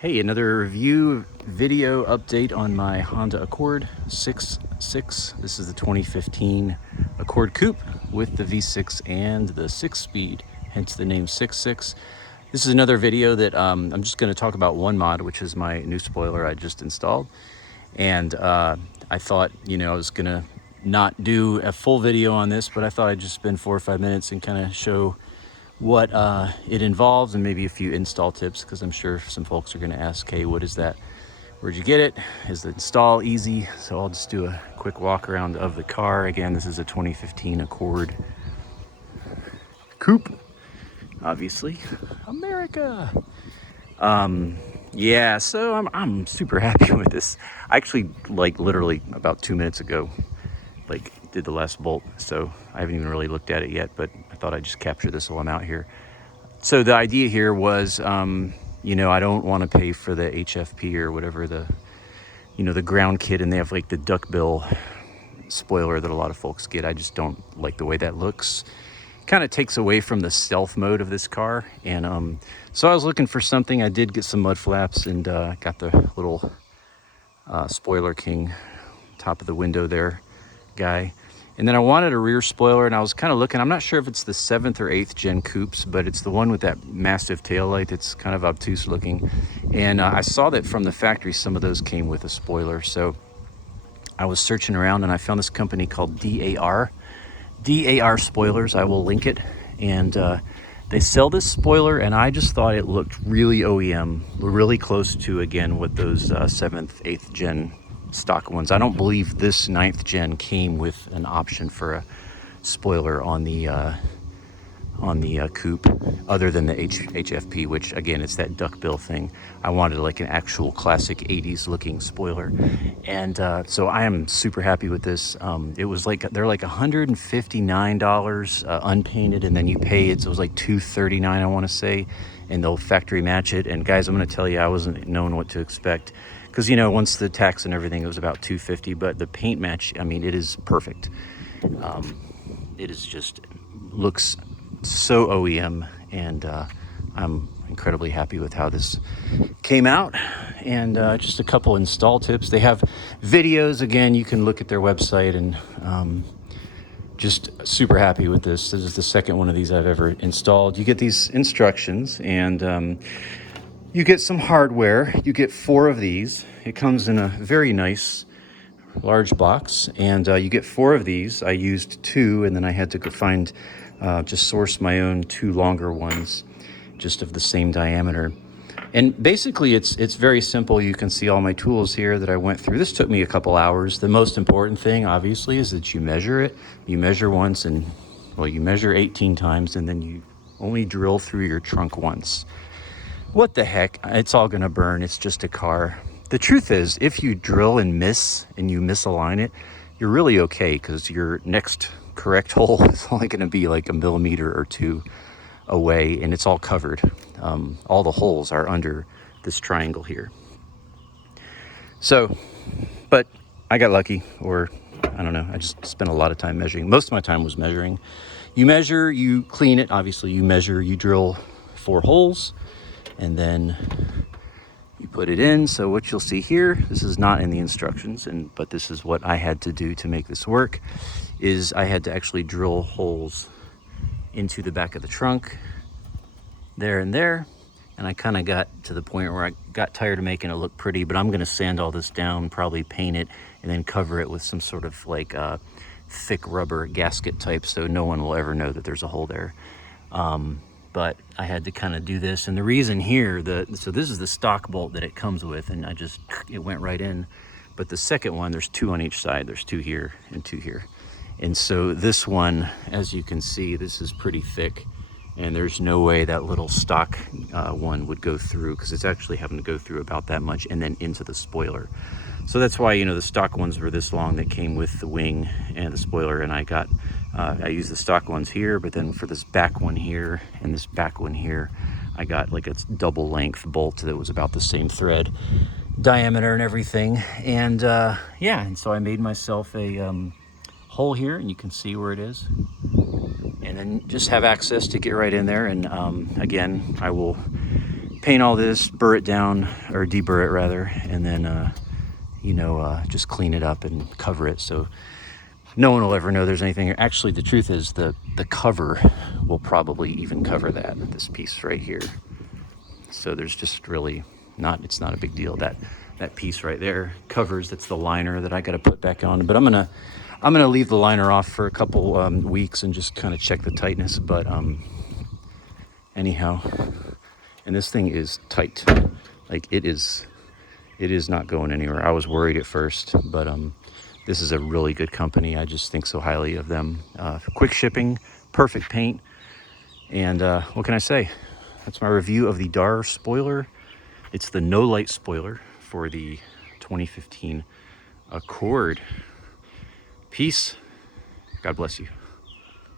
Hey, another review video update on my Honda Accord 6.6. This is the 2015 Accord Coupe with the V6 and the 6-speed, hence the name 6.6. This is another video that I'm just going to talk about one mod, which is my new spoiler I just installed. And I thought, I was going to not do a full video on this, but I thought I'd just spend 4 or 5 minutes and kind of show what it involves and maybe a few install tips, because I'm sure some folks are going to ask, hey, what is that? Where'd you get it? Is the install easy? So I'll just do a quick walk around of the car. Again, this is a 2015 Accord Coupe, obviously. America. Yeah, so I'm super happy with this. I actually, literally about 2 minutes ago, did the last bolt, so I haven't even really looked at it yet, but I thought I'd just capture this while I'm out here. So the idea here was, I don't want to pay for the HFP or whatever, the ground kit, and they have the duckbill spoiler that a lot of folks get. I just don't like the way that looks. Kind of takes away from the stealth mode of this car. And so I was looking for something. I did get some mud flaps and got the little Spoiler King top of the window there guy. And then I wanted a rear spoiler, and I was kind of looking. I'm not sure if it's the 7th or 8th gen coupes, but it's the one with that massive taillight that's kind of obtuse looking. And I saw that from the factory, some of those came with a spoiler. So I was searching around and I found this company called DAR. DAR spoilers, I will link it. And they sell this spoiler, and I just thought it looked really OEM, really close to, again, what those 7th, 8th gen stock ones. I don't believe this 9th gen came with an option for a spoiler on the coupe, other than the HFP, which again, it's that duckbill thing. I wanted an actual classic 80s looking spoiler, and so I am super happy with this. It was they're $159 unpainted, and then you pay it, so it was $239, I want to say, and they'll factory match it. And guys, I'm going to tell you, I wasn't knowing what to expect, because once the tax and everything, it was about $250, but the paint match, I mean, it is perfect. It is just looks so OEM, and I'm incredibly happy with how this came out. And just a couple install tips. They have videos, again, you can look at their website, and just super happy with this. This is the second one of these I've ever installed. You get these instructions, and you get some hardware. You get 4 of these. It comes in a very nice large box, and you get 4 of these. I used 2, and then I had to go find, just source my own 2 longer ones, just of the same diameter. And basically it's very simple. You can see all my tools here that I went through. This took me a couple hours. The most important thing, obviously, is that you measure it. You measure once, and you measure 18 times, and then you only drill through your trunk once. What the heck? It's all gonna burn. It's just a car. The truth is, if you drill and miss, and you misalign it, you're really okay, because your next correct hole is only going to be a millimeter or 2 away, and it's all covered. All the holes are under this triangle here. So, but I got lucky, or I don't know, I just spent a lot of time measuring. Most of my time was measuring. You measure, you clean it, obviously you measure, you drill 4 holes, and then you put it in. So what you'll see here, this is not in the instructions, but this is what I had to do to make this work, is I had to actually drill holes into the back of the trunk, there and there. And I kind of got to the point where I got tired of making it look pretty, but I'm going to sand all this down, probably paint it, and then cover it with some sort of thick rubber gasket type, so no one will ever know that there's a hole there. But I had to kind of do this. And the reason here, so this is the stock bolt that it comes with, and it went right in. But the second one, there's 2 on each side. There's 2 here and 2 here. And so this one, as you can see, this is pretty thick, and there's no way that little stock one would go through, because it's actually having to go through about that much and then into the spoiler. So that's why, the stock ones were this long that came with the wing and the spoiler, and I used the stock ones here, but then for this back one here and this back one here, I got a double length bolt that was about the same thread diameter and everything. And yeah, and so I made myself a hole here, and you can see where it is, and then just have access to get right in there. And again, I will paint all this, burr it down, or deburr it rather, and then just clean it up and cover it so no one will ever know there's anything. Actually, the truth is the cover will probably even cover this piece right here. So there's just really it's not a big deal. That piece right there covers, that's the liner that I got to put back on. But I'm gonna leave the liner off for a couple weeks and just kind of check the tightness. But anyhow, and this thing is tight. Like it is not going anywhere. I was worried at first, but this is a really good company. I just think so highly of them. Quick shipping, perfect paint, and what can I say? That's my review of the DAR spoiler. It's the no light spoiler for the 2015 Accord. Peace. God bless you.